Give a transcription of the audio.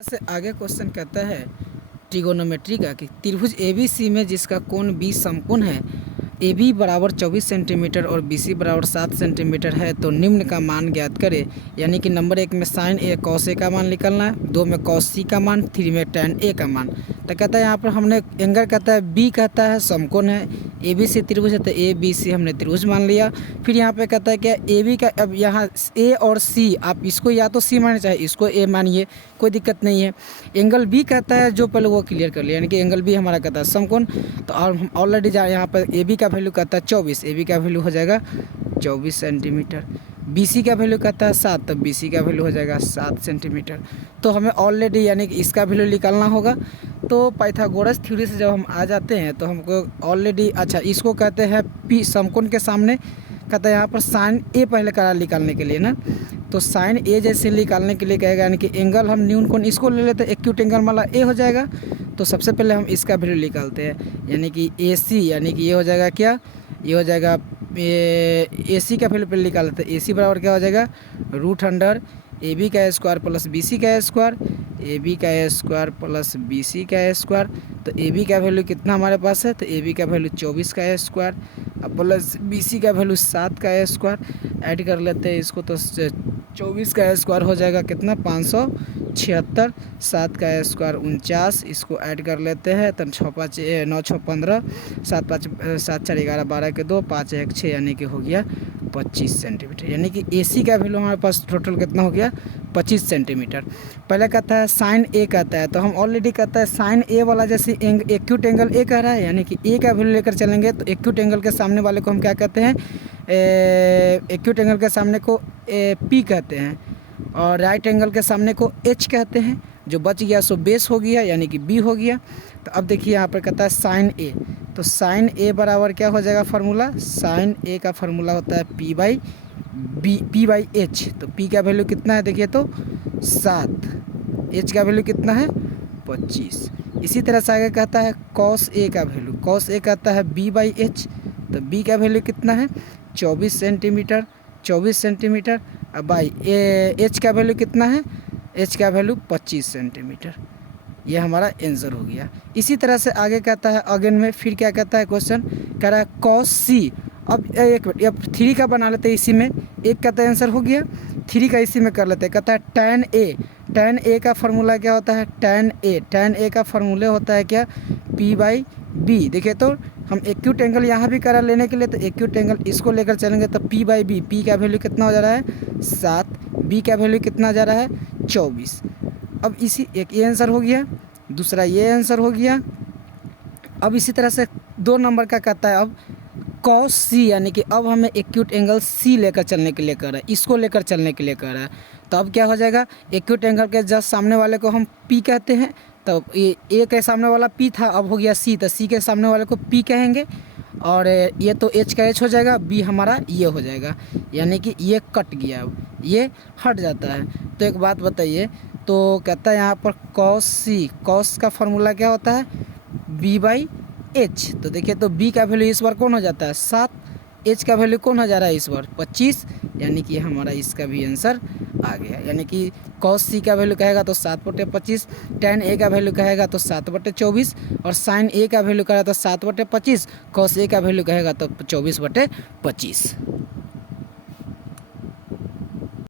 से आगे क्वेश्चन कहता है ट्रिगोनोमेट्री का कि त्रिभुज एबीसी में जिसका कोण बी समकोण है, ए बी बराबर 24 सेंटीमीटर और बी सी बराबर 7 सेंटीमीटर है, तो निम्न का मान ज्ञात करें। यानी कि नंबर 1 में साइन ए कॉस ए का मान निकलना है, 2 में कॉस सी का मान, 3 में टैन ए का मान। तो कहता है यहाँ पर हमने एंगल कहता है बी कहता है समकोण है, ए बी सी त्रिभुज है तो ए बी सी हमने त्रिभुज मान लिया। फिर यहाँ पे कहता है क्या ए बी का, अब यहाँ ए और सी आप इसको या तो सी माने चाहे इसको ए मानिए, कोई दिक्कत नहीं है। एंगल बी कहता है जो पहले वो क्लियर कर लिया, यानी कि एंगल बी हमारा कहता है समकोण। तो और हम ऑलरेडी यहाँ पर ए बी का वैल्यू कहता है 24, ए बी का वैल्यू हो जाएगा 24 सेंटीमीटर। बी सी का वैल्यू कहता है 7, तब बी सी का वैल्यू हो जाएगा 7 सेंटीमीटर। तो हमें ऑलरेडी यानी कि इसका वैल्यू निकालना होगा। तो पाइथागोरस थ्योरी से जब हम आ जाते हैं तो हमको ऑलरेडी अच्छा इसको कहते हैं पी समकोण के सामने कहता है यहाँ पर साइन ए पहले करा निकालने के लिए ना, तो साइन ए जैसे निकालने के लिए कहेगा, यानी कि एंगल हम न्यून कोण इसको ले लेते हैं, एक्यूट एंगल वाला ए हो जाएगा। तो सबसे पहले हम इसका वैल्यू निकालते हैं, यानी कि ए सी, यानी कि ये हो जाएगा क्या, ये हो जाएगा ए सी का वैल्यू पहले निकाल लेते हैं। ए सी बराबर क्या हो जाएगा √अंडर ए बी का स्क्वायर प्लस बी सी का स्क्वायर, ए बी का स्क्वायर प्लस बी सी का स्क्वायर। तो ए बी का वैल्यू कितना हमारे पास है, तो ए बी का वैल्यू 24 का स्क्वायर अब प्लस बी सी का वैल्यू 7 का स्क्वायर। ऐड कर लेते हैं इसको तो 24 का स्क्वायर हो जाएगा कितना 576, 7 का स्क्वायर 49, इसको ऐड कर लेते हैं तो 6 5 9 6 15, 7 5 7 4 11 12 के 2 5 1 6, यानी कि हो गया 25 सेंटीमीटर। यानी कि ए सी का वैल्यू हमारे पास टोटल कितना हो गया 25 सेंटीमीटर। पहले कहता है साइन ए कहता है, तो हम ऑलरेडी कहता है साइन ए वाला जैसे एक्यूट एंगल ए कह रहा है, यानी कि ए का वैल्यू लेकर चलेंगे तो एक्यूट एंगल के सामने वाले को हम क्या कहते हैं, एक्यूट एंगल के सामने को पी कहते हैं, और राइट एंगल के सामने को एच कहते हैं। जो बच गया सो बेस हो गया, यानी कि बी हो गया। तो अब देखिए यहाँ पर कहता है साइन ए, तो साइन ए बराबर क्या हो जाएगा फार्मूला, साइन ए का फार्मूला होता है पी बाई एच। तो पी का वैल्यू कितना है देखिए तो 7, एच का वैल्यू कितना है 25। इसी तरह से आगे कहता है कॉस ए का वैल्यू, कॉस ए कहता है बी बाई एच, तो बी का वैल्यू कितना है 24 सेंटीमीटर, 24 सेंटीमीटर। अब बाई एच का वैल्यू कितना है, एच का वैल्यू 25 सेंटीमीटर। ये हमारा आंसर हो गया। इसी तरह से आगे कहता है अगेन में, फिर क्या कहता है क्वेश्चन कह रहा है कॉस सी। अब एक 3 का बना लेते हैं इसी में, एक का तो आंसर हो गया, 3 का इसी में कर लेते हैं। कहता है टैन ए, टैन ए का फार्मूला क्या होता है, टैन ए, टैन ए का फार्मूला होता है क्या पी बाई बी। देखिए तो हम एक्यूट एंगल यहाँ भी करा लेने के लिए, तो एक्यूट एंगल इसको लेकर चलेंगे तो पी बाई बी, पी का वैल्यू कितना हो जा रहा है 7, बी का वैल्यू कितना जा रहा है 24। अब इसी एक ये आंसर हो गया, दूसरा ये आंसर हो गया। अब इसी तरह से 2 नंबर का कहता है अब कॉस सी, यानी कि अब हमें एक्यूट एंगल सी लेकर चलने के लिए कर रहा है, इसको लेकर चलने के लिए कर रहा है। तो अब क्या हो जाएगा, एक्यूट एंगल के जस्ट सामने वाले को हम पी कहते हैं, तो ये ए के सामने वाला पी था, अब हो गया सी, तो सी के सामने वाले को पी कहेंगे, और ये तो एच का एच हो जाएगा, बी हमारा ये हो जाएगा, यानी कि ये कट गया, अब ये हट जाता है। तो एक बात बताइए, तो कहता है यहाँ पर कॉस सी, कॉस का फार्मूला क्या होता है बी बाई एच। तो देखिए तो बी का वैल्यू इस बार कौन हो जाता है 7, एच का वैल्यू कौन हो जा रहा है इस बार 25, यानी कि हमारा इसका भी आंसर आ गया। यानी कि कॉस सी का वैल्यू कहेगा तो 7/25, टैन ए का वैल्यू कहेगा तो 7/24, और साइन ए का वैल्यू कहेगा तो 7/25, कॉस ए का वैल्यू कहेगा तो 24/25।